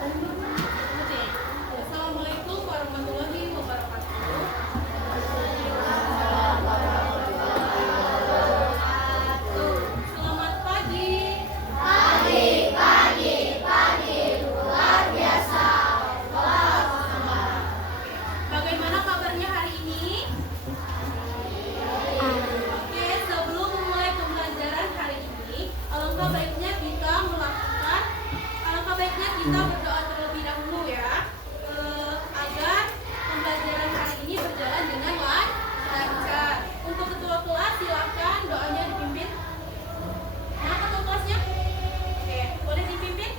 Assalamualaikum warahmatullahi wabarakatuh. Selamat pagi. Bagaimana kabarnya hari ini? Oke, sebelum memulai pembelajaran hari ini, alangkah baiknya kita berdoa terlebih dahulu ya, agar pembelajaran hari ini berjalan dengan lancar. Untuk ketua kelas silakan doanya dipimpin. Nah, ketua kelasnya? Oke, boleh dipimpin?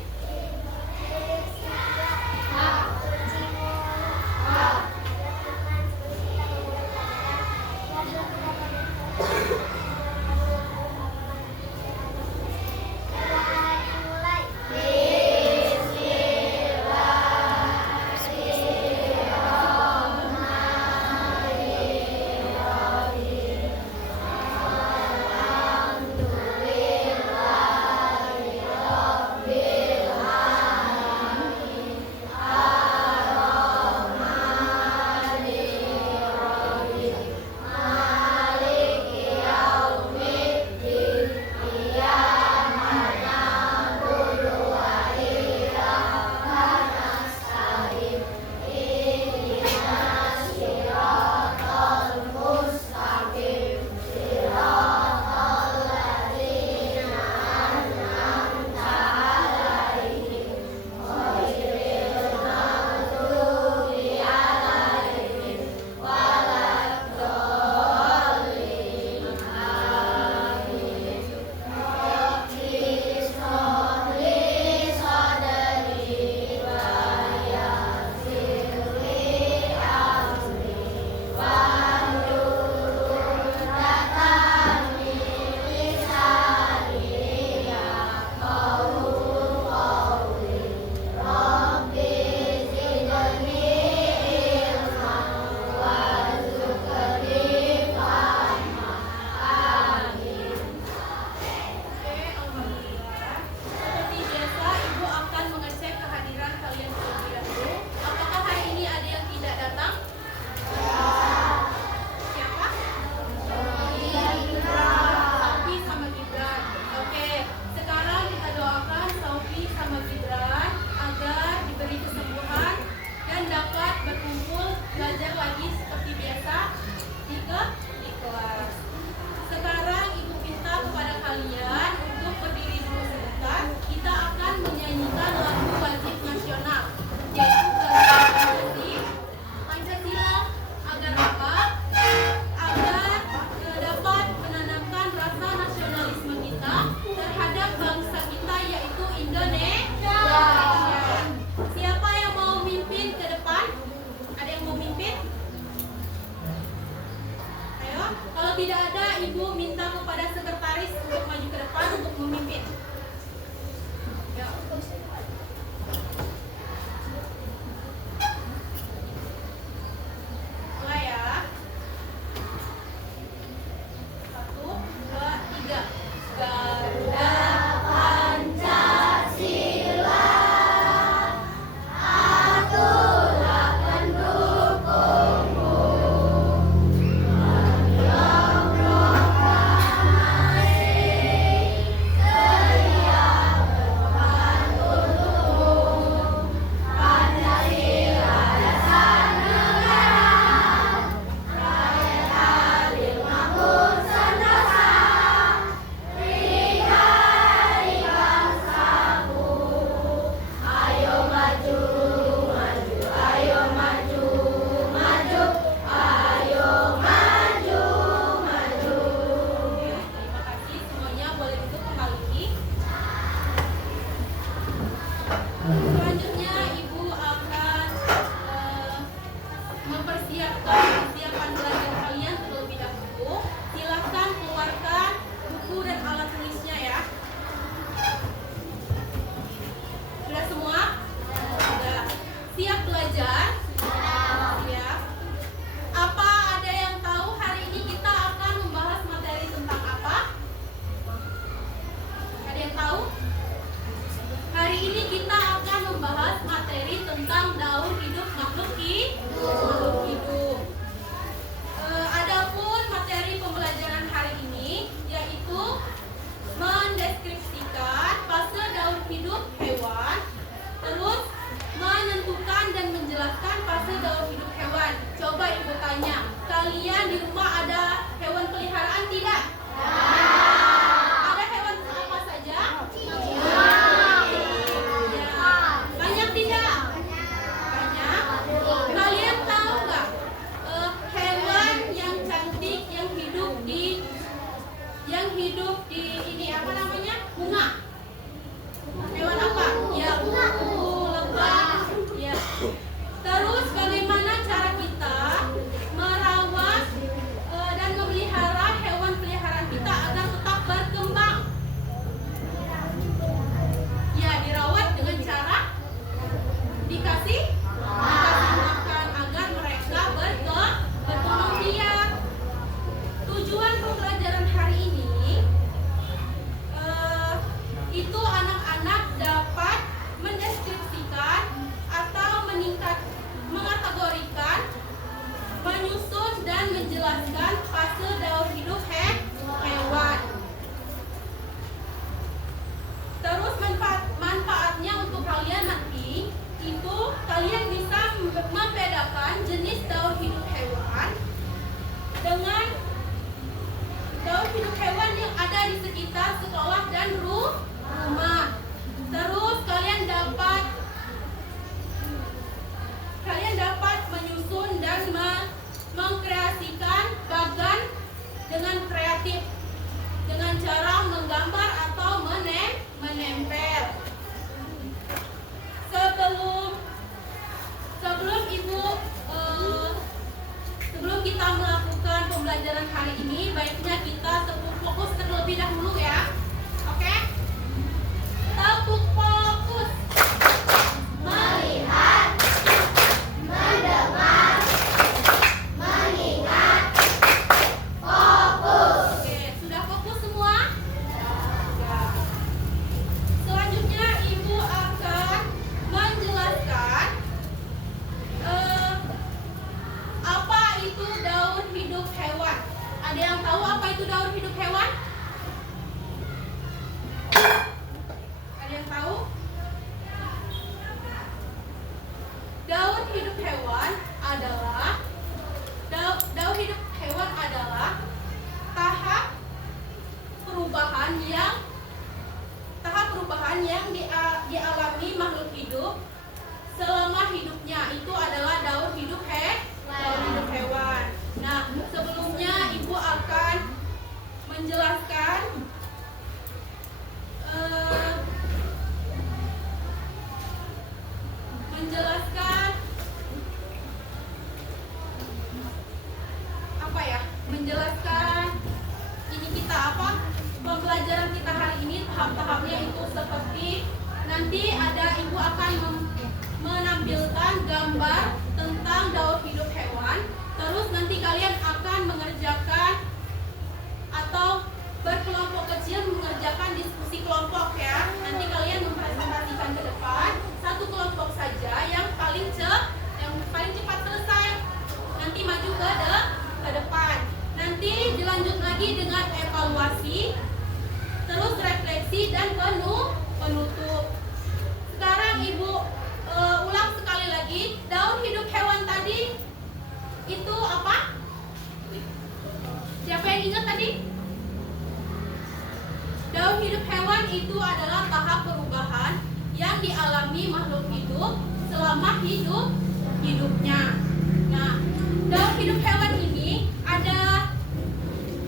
gambar tentang daur hidup hewan. Terus nanti kalian akan mengerjakan atau berkelompok kecil mengerjakan diskusi kelompok ya. Nanti kalian mempresentasikan ke depan satu kelompok saja yang paling cepat selesai. Nanti maju ke depan. Nanti dilanjut lagi dengan evaluasi, terus refleksi dan penutup. Sekarang Ibu ulang sekali lagi, daur hidup hewan tadi itu apa? Siapa yang ingat tadi? Daur hidup hewan itu adalah tahap perubahan yang dialami makhluk hidup selama hidupnya. Nah, daur hidup hewan ini ada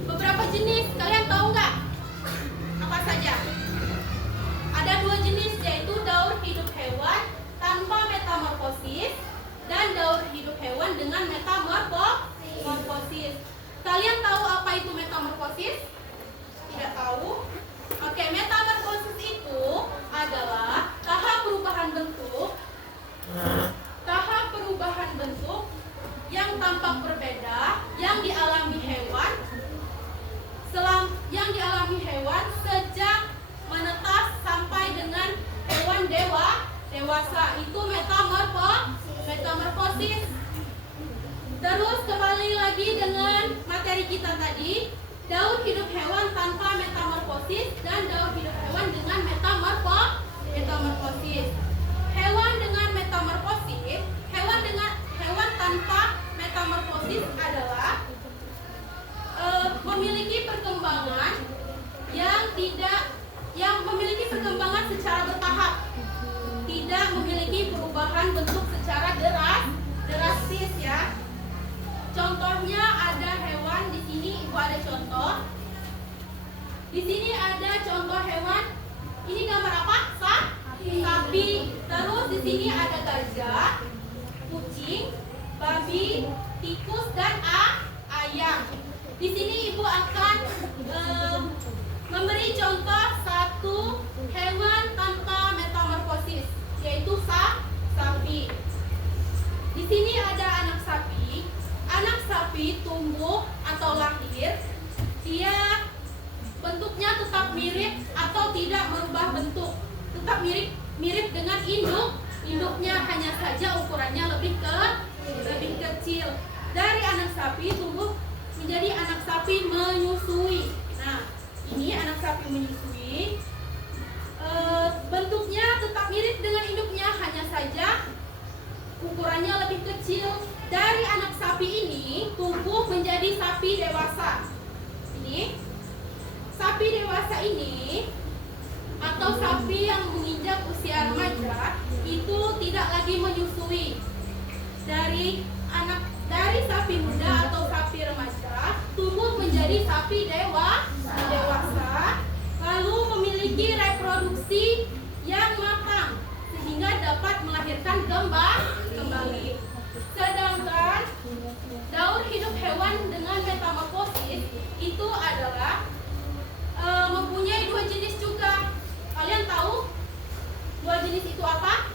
beberapa jenis. Kalian tahu nggak? Apa saja? Ada 2 jenis, yaitu daur hidup hewan tanpa metamorfosis dan daur hidup hewan dengan metamorfosis. Kalian tahu apa itu metamorfosis? Tidak tahu? Oke, metamorfosis itu adalah tahap perubahan bentuk yang tampak berbeda yang dialami hewan sejak menetas sampai dengan hewan dewasa. Itu metamorfosis. Terus kembali lagi dengan materi kita tadi, daur hidup hewan tanpa metamorfosis dan daur hidup hewan dengan metamorfosis. Hewan dengan metamorfosis, hewan tanpa metamorfosis adalah memiliki perkembangan yang memiliki perkembangan secara bertahap, tidak memiliki perubahan bentuk secara drastis ya. Contohnya ada hewan di sini, Ibu ada contoh. Di sini ada contoh hewan. Ini gambar apa? Sapi. Terus di sini ada gajah, kucing, babi, tikus dan ayam. Di sini Ibu akan memberi contoh satu hewan tanpa metamorfosis, yaitu sapi. Di sini ada anak sapi. Anak sapi tumbuh atau lahir, dia bentuknya tetap mirip atau tidak merubah bentuk, tetap mirip dengan induknya, hanya saja ukurannya lebih kecil. Dari anak sapi tumbuh menjadi anak sapi menyusui. Nah, ini anak sapi menyusui, bentuknya tetap mirip dengan induknya, hanya saja ukurannya lebih kecil. Dari anak sapi ini tumbuh menjadi sapi dewasa. Ini sapi dewasa ini atau sapi yang menginjak usia remaja itu tidak lagi menyusui. Dari sapi muda atau sapi remaja tumbuh menjadi sapi dewasa, lalu memiliki reproduksi yang matang sehingga dapat melahirkan kembali. Sedangkan daur hidup hewan dengan metamorfosis itu adalah mempunyai 2 jenis juga. Kalian tahu 2 jenis itu apa?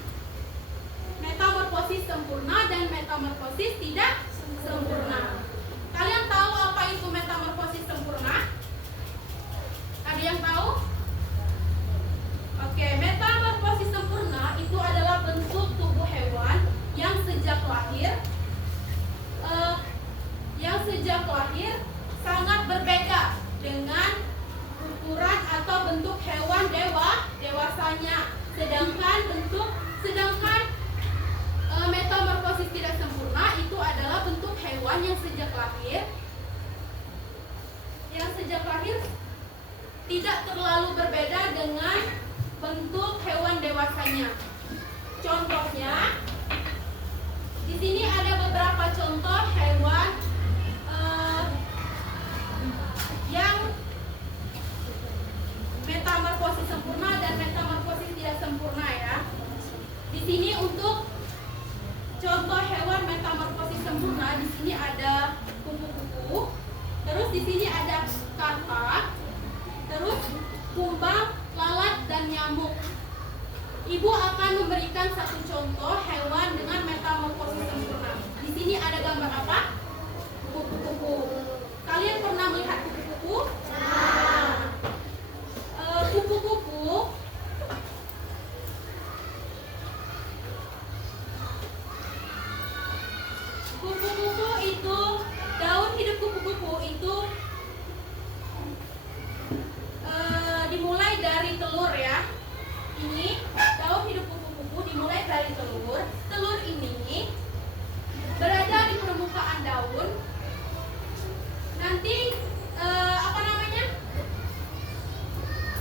Metamorfosis sempurna dan metamorfosis tidak sempurna. Kalian tahu apa itu metamorfosis sempurna? Ada yang tahu? Oke, metamorfosis sempurna itu adalah bentuk tubuh hewan yang sejak lahir sangat berbeda dengan ukuran atau bentuk hewan dewasanya. Sedangkan metamorfosis tidak sempurna itu adalah bentuk hewan yang sejak lahir tidak terlalu berbeda dengan bentuk hewan dewasanya. Contohnya, di sini ada beberapa contoh hewan yang metamorfosis sempurna dan metamorfosis tidak sempurna ya. Di sini untuk contoh hewan metamorfosis sempurna, di sini ada kupu-kupu, terus di sini ada katak, terus kumbang, lalat dan nyamuk. Ibu akan memberikan satu contoh hewan dengan metamorfosis dari telur. Telur ini berada di permukaan daun. Nanti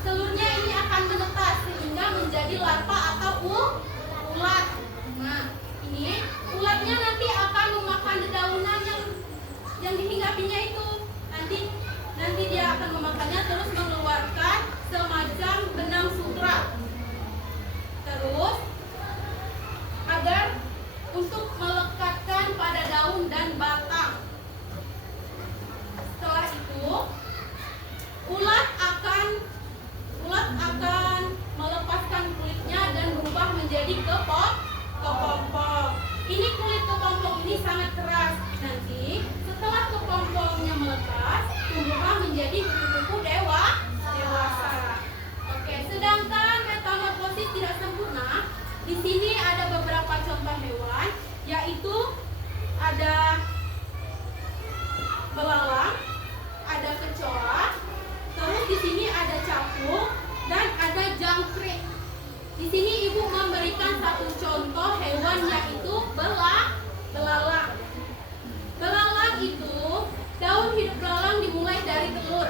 telurnya ini akan menetas sehingga menjadi larva atau ulat. Nah, ini ulatnya nanti akan memakan dedaunan yang dihinggapinya itu. Nanti dia akan memakannya terus mengeluarkan semacam benang sutra. Terus agar untuk melekatkan pada daun dan batang. Setelah itu ulat akan melepaskan kulitnya dan berubah menjadi kepompong. Ini kulit kepompong ini sangat keras. Nanti setelah kepompongnya melepas, tumbuhlah menjadi kupu-kupu dewasa. Oke, sedangkan metamorfosis tidak sempurna. Di sini ada beberapa contoh hewan, yaitu ada belalang, ada kecoa, terus di sini ada capung dan ada jangkrik. Di sini ibu memberikan satu contoh hewan yaitu belalang. Belalang itu daun hidup belalang dimulai dari telur.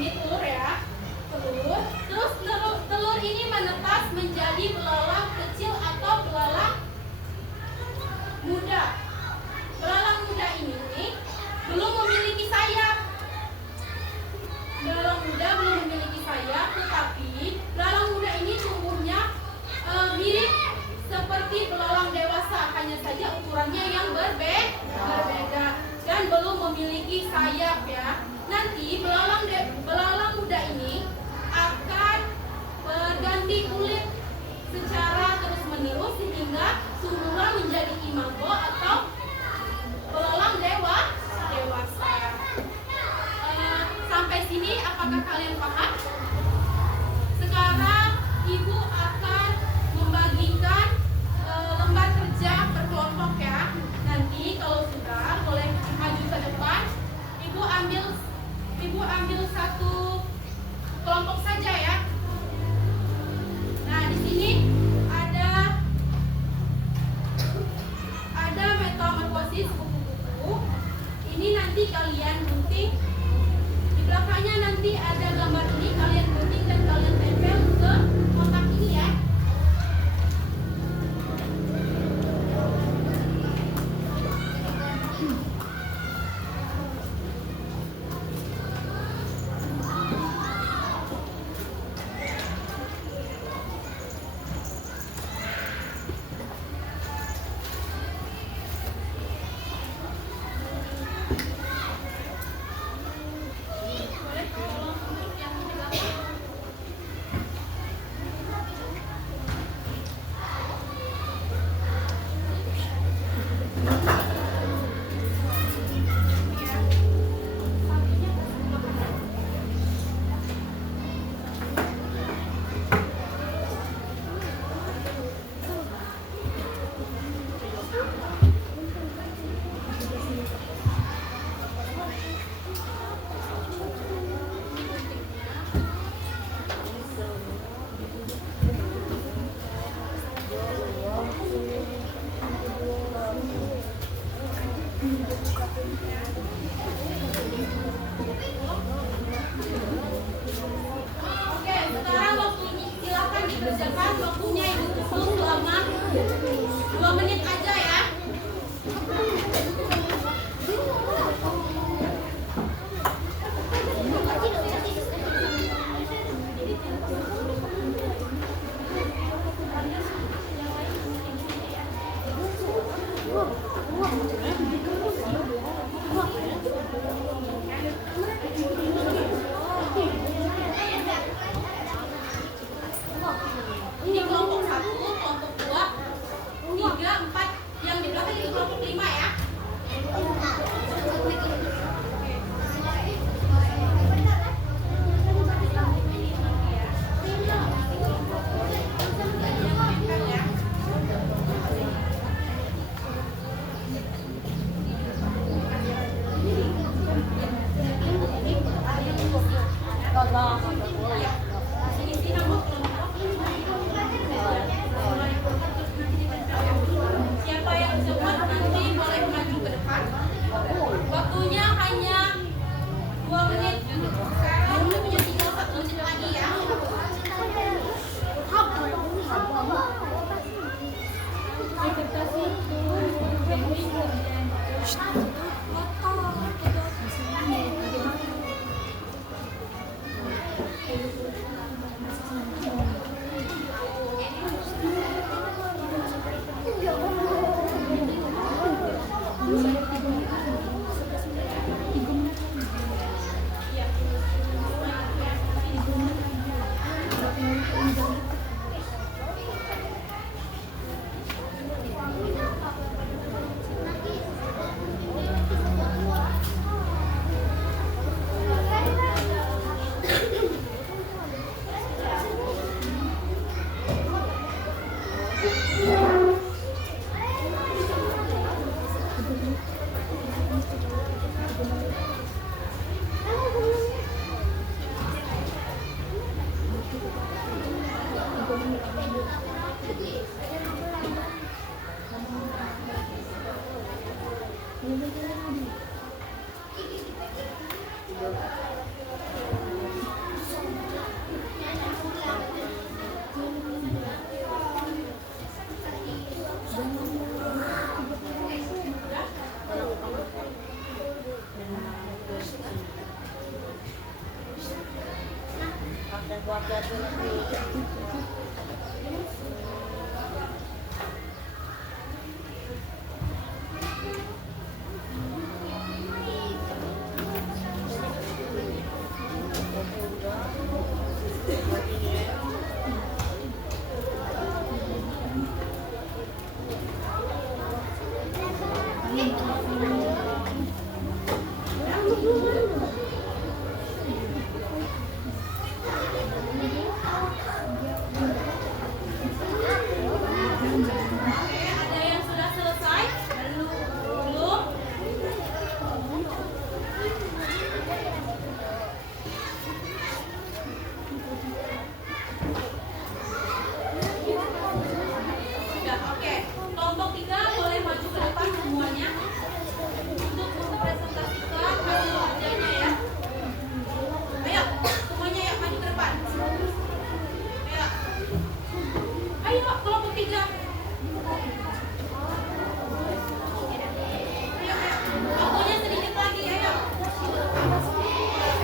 Ini telur ya, telur. Terus telur ini menetas menjadi belalang kecil atau belalang muda. Belalang muda ini belum memiliki sayap. Belalang muda belum memiliki sayap, tetapi belalang muda ini tumbuhnya mirip seperti belalang dewasa, hanya saja ukurannya yang berbeda dan belum memiliki sayap ya. Nanti belalang muda ini akan berganti kulit secara terus-menerus sehingga tumbuhlah menjadi imago atau belalang dewasa. Sampai sini apakah kalian paham? Sekarang ibu akan membagikan lembar kerja berkelompok ya. Nanti kalau sudah boleh maju ke depan. Ibu ambil satu kelompok saja ya. Nah, di sini ada metamorfosis kupu-kupu. Ini nanti kalian gunting. Di belakangnya nanti ada gambar ini, kalian gunting dan kalian tempel ke kotak ini ya. Ada yang sudah selesai? Belum? Sudah, oke. Kelompok 3 boleh maju ke depan semuanya untuk mempresentasikan hasil kerjanya ya. Ayo, semuanya ya maju ke depan. Ayo. Ayo, kelompok 3. Waktunya sedikit lagi, ayo.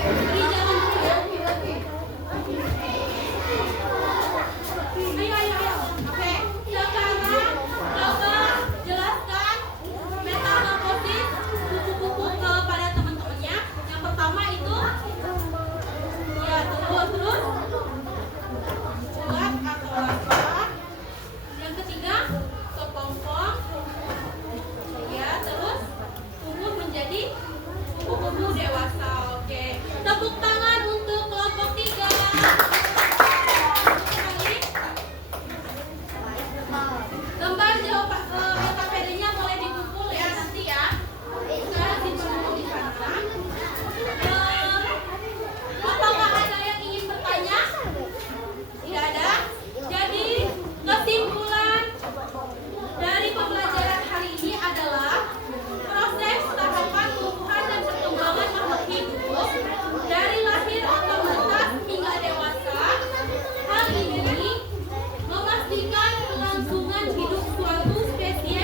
Beri jalan dulu ya. Ayo. Oke, sekarang coba jelaskan metamorfosis kupu-kupu kepada teman-temannya. Yang pertama itu, ya terus bulat atau apa. Yang ketiga, kepompong. Ya, terus tumbuh menjadi kupu-kupu dewasa. Oke, tepuk tangan untuk kelompok 3. Lagi. Gambar JKPD-nya boleh dikumpul ya nanti ya. Sekarang simpan di sana. Apakah ada yang ingin bertanya? Tidak ada. Jadi kesimpulan dari pembelajaran hari ini adalah proses tahapan tumbuhan dan perkembangan makhluk hidup dari lahir atau menetas hingga dewasa. Hal ini memastikan kelangsungan hidup suatu spesies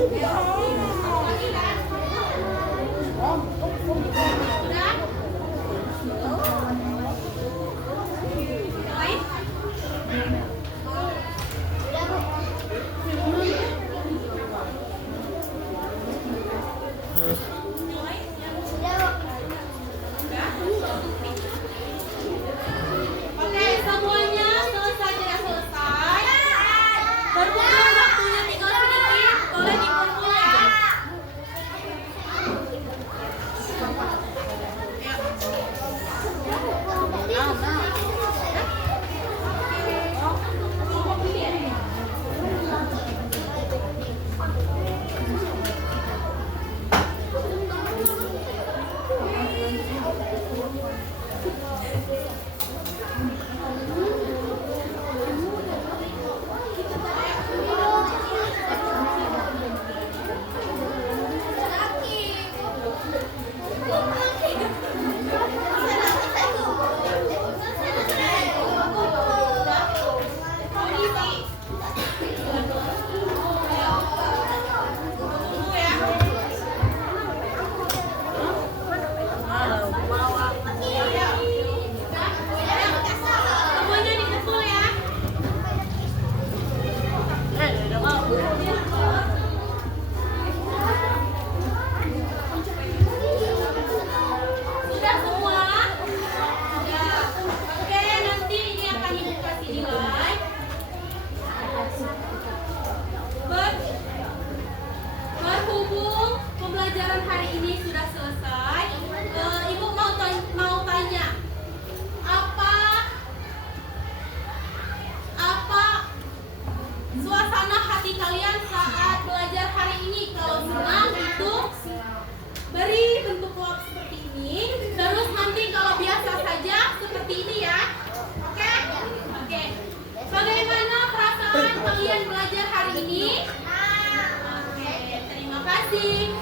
Oke, semuanya selesai tidak selesai? Berhubung waktunya tinggal sedikit, boleh dikumpul ya. Semuanya dikumpul ya. Sudah semua? Sudah. Oke, nanti ini akan ibu kasih nilai. Berhubung pembelajaran hari ini sudah selesai, ibu mau tanya, apa suasana hati kalian saat belajar hari ini? Kalau senang itu beri bentuk love seperti ini. Terus nanti kalau biasa saja seperti ini ya. Oke? Oke. Bagaimana perasaan kalian belajar hari ini? Oke, terima kasih.